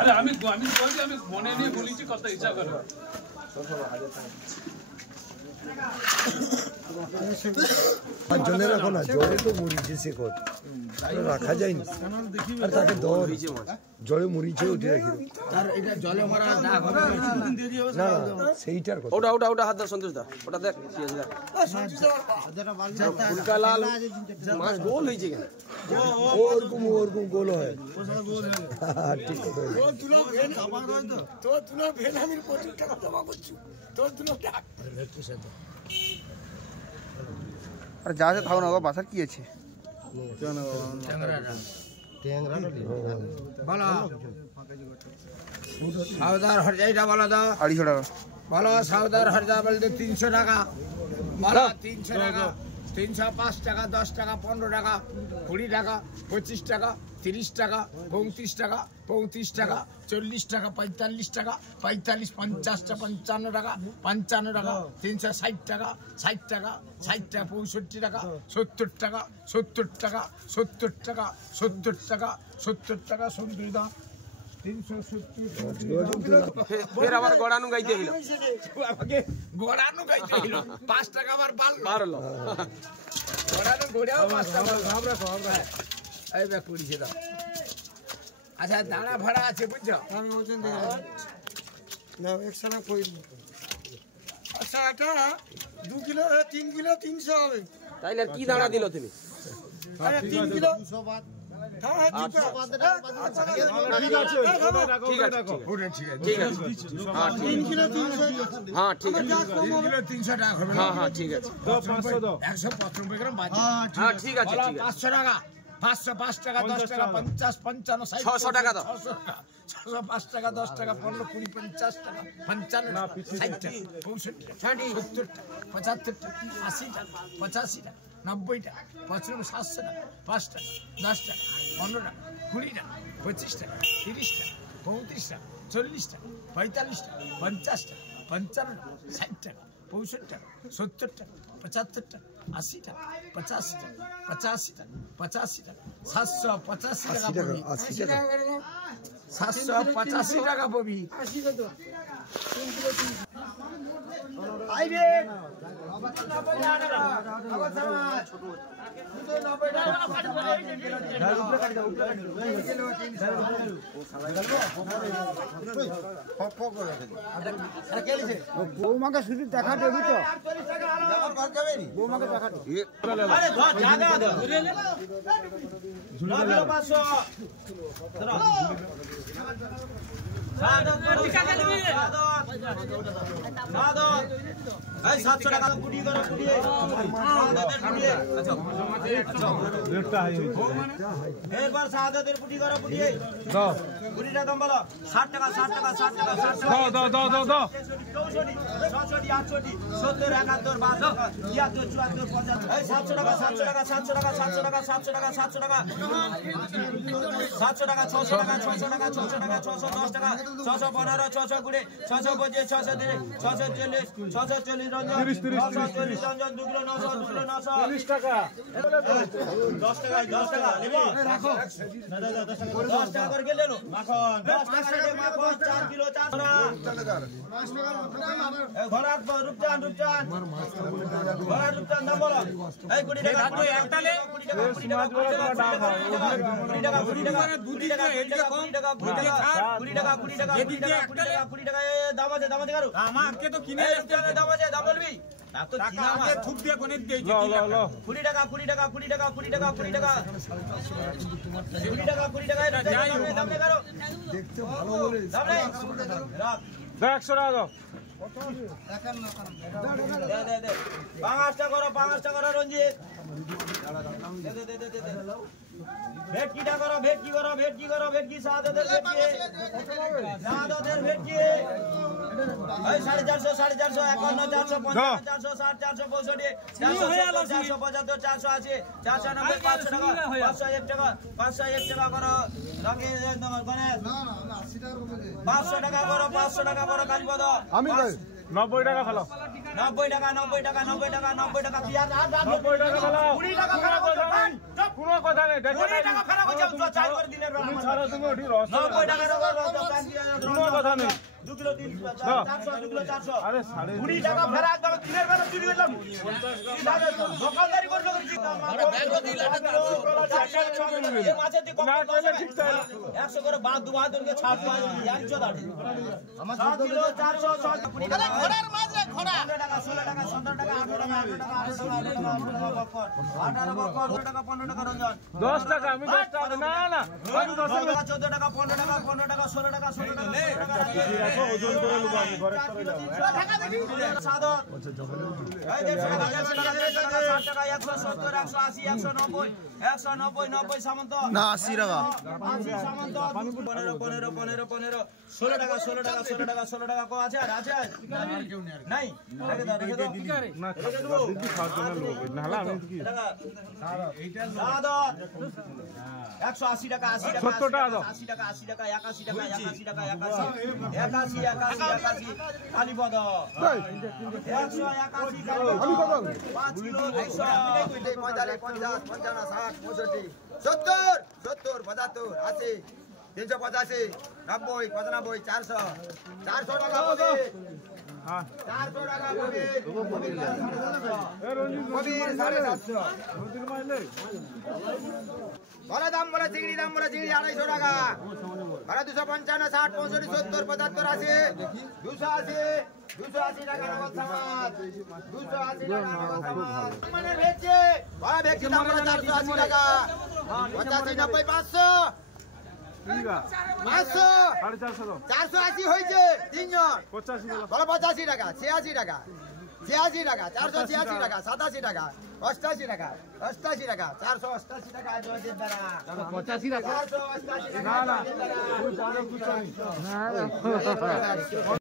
আরে আমি মনে নিয়ে বলেছি কত হিসাব করো জলে রাখো না, জলে তো মরিছে সে কত রাখা যায়নি আর তাকে দর জলে মরিছে উঠে রাখি জলে মারা না সেইটার কথা। ওটা ওটা ওটা হাত ধর সন্তোষ দা, ওটা দেখ কি আছে দেখ ফুলকা লাল মাছ গোল হয়েছে কেন ওরকম ওরকম গোল হয় ঠিক কথা। আর যা আছে থাকো না বাসার কি আছে সাউদার হরজাইটা বলো তো 250 টাকা বলো সাউদার হরজা বলতে 300 টাকা বলো 300 টাকা 305 টাকা 10 টাকা 15 টাকা 20 টাকা 25 টাকা 30 টাকা 35 টাকা 35 টাকা 40 টাকা 45 টাকা 45 50 টাকা 55 টাকা 55 টাকা 360 টাকা 60 টাকা 60 টাকা 65 টাকা 70 টাকা 70 টাকা 70 টাকা 70 টাকা 70 টাকা 70 দাম 370 ফের আবার গড়ানো গাইতে হইল আমাকে গড়ানো গাইতে হইল 5 টাকা আবার বাড়লো গড়ানো গড়াও 5 টাকা আমরা এই ব্যাগ পড়িছে দাও। আচ্ছা দানা ভাড়া আছে বুঝছো আমি ওজন দেব না একসাথে কই আচ্ছা এটা 2 কিলো 3 কিলো 300 হবে তাইলে কি দানা দিল তুমি আরে 3 কিলো 200 বাদ হ্যাঁ ঠিক আছে 300 টাকা হবে হ্যাঁ ঠিক আছে 195 গ্রাম বাজে হ্যাঁ ঠিক আছে 500 টাকা 505 টাকা 10 টাকা 50 55 60 600 টাকা দাও 605 টাকা 10 টাকা 15 20 50 টাকা 55 60 টাকা 65 টাকা 70 টাকা 75 টাকা 80 টাকা 85 টাকা 90 টাকা 95 700 টাকা 5 টাকা 10 টাকা 15 টাকা 20 টাকা 25 টাকা 30 টাকা 35 টাকা 40 টাকা 45 টাকা 50 টাকা 55 টাকা 60 টাকা 65 টাকা 70 টাকা 75 টাকা 80 টাকা 85 টাকা 85 টাকা 85 টাকা 785 টাকা 80 টাকা 785 টাকা পাবি 80 টাকা আইবে বৌমাকে শুধু দেখা দেবি তো বৌমাকে দেখা দেবি এরপর শাহাদাতের পুটি করা পুটিয়ে দাও পুটিটা দাম বলো 60 টাকা 60 টাকা 60 টাকা 60 টাকা দাও দাও দাও দাও 64 67 68 70 71 72 73 74 75 এই 700 টাকা 700 টাকা 700 টাকা 700 টাকা 700 টাকা 700 টাকা 700 টাকা 600 টাকা 600 টাকা 600 টাকা 610 টাকা 615 620 625 630 640 640 রঞ্জন 640 রঞ্জন 2 কিলো 900 2 কিলো 900 30 টাকা 10 টাকা 10 টাকা নেবে রাখো 10 টাকা করে গেলে মাখন 10 টাকা রে মাখন 4 কিলো 4 টাকা 5 টাকা ঘোড়া রূপচান রূপচান ঘোড়া রূপচান দাম বলো এই 20 টাকা একটালে 20 টাকা 20 টাকা 20 টাকা 20 টাকা 20 টাকা 20 টাকা 20 টাকা 20 টাকা 20 টাকা 20 টাকা 20 টাকা দাম আছে কারো আমাকে তো কিনে দাম আছে দাম বলবি তো কিনা আমাকে থুক দিয়ে কোনে দিয়েছি 20 টাকা 20 টাকা 20 টাকা 20 টাকা 20 টাকা 20 টাকা 20 টাকা দাম নে করো দেখতে ভালো বলে দাম নে রাখ 100 টাকা দাও দে 5 টাকা করো রঞ্জিত দে ভেটকিটা করো ভেটকি সাদাদের ভেটকি এই 450 450 51 450 460 465 475 480 490 500 টাকা 501 টাকা 501 টাকা করো রঙে গণেশ 500 টাকা করো 500 টাকা করো কালীপদ আমি 90 টাকা ফেলো 90 টাকা 90 টাকা 90 টাকা 90 টাকা পিয়াজ আর 90 টাকা ফেলো 20 টাকা ফেলো কোনো কথা নেই 20 টাকা ফেলো যাও চাই করে দিনের 90 টাকা কথা নেই 2 কিলো 3 400 2 কিলো 400 আরে 20 টাকা ফেরা একদম দিনের বেলা চুরি করলাম দোকানদারি করছো আরে ব্যাংক দিলা এই মাছের দি কত 100 করে বাদ দুয়া দনকে ছাড় পাই জানছো দাঁড়ি আমার 7 কিলো 400 আরে ঘোড়ার মাছ রে ঘোড়া 15 টাকা 16 টাকা 17 টাকা 18 টাকা 18 টাকা 15 টাকা রঞ্জন 10 টাকা আমি 10 টাকা না না 14 টাকা 15 টাকা 15 টাকা 16 টাকা 16 টাকা ওজন করে লব আমি ঘরে চলে যাব টাকা দেখি সাদর এই 150 টাকা 60 টাকা 170 180 190 190 সামন্ত না 80 টাকা 80 সামন্ত 15 15 15 16 টাকা 16 টাকা 16 টাকা 16 টাকা কো আছে আর আছে নাই রেখে দাও রেখে দাও না দিদি খাওয়ার জন্য লোক নাহলে আমি কি এইটা সাদর 180 টাকা 80 টাকা 70 টাকা 80 টাকা 80 টাকা 81 টাকা 81 টাকা 81 81 কালী পদ 181 কালী পদ 5 কিলো 200 45 50 55 60 65 70 70 75 80 385 90 95 400 400 টাকা বলে 400 টাকা বলে কবির 750 বড় দাম বলে চিংড়ি 250 টাকা বড় 255 60 65 70 75 80 280 টাকা নগদ সমাজ 280 টাকা নগদ সমাজ মানে ভেজে বড় ভেজে দাম বলে 480 টাকা 85 90 500 480 হয়েছে তিনজন 85 টাকা 86 টাকা 86 টাকা 486 টাকা 87 টাকা 88 টাকা 88 টাকা 488 টাকা জয়দেব দ্বারা 85 টাকা 488 টাকা না না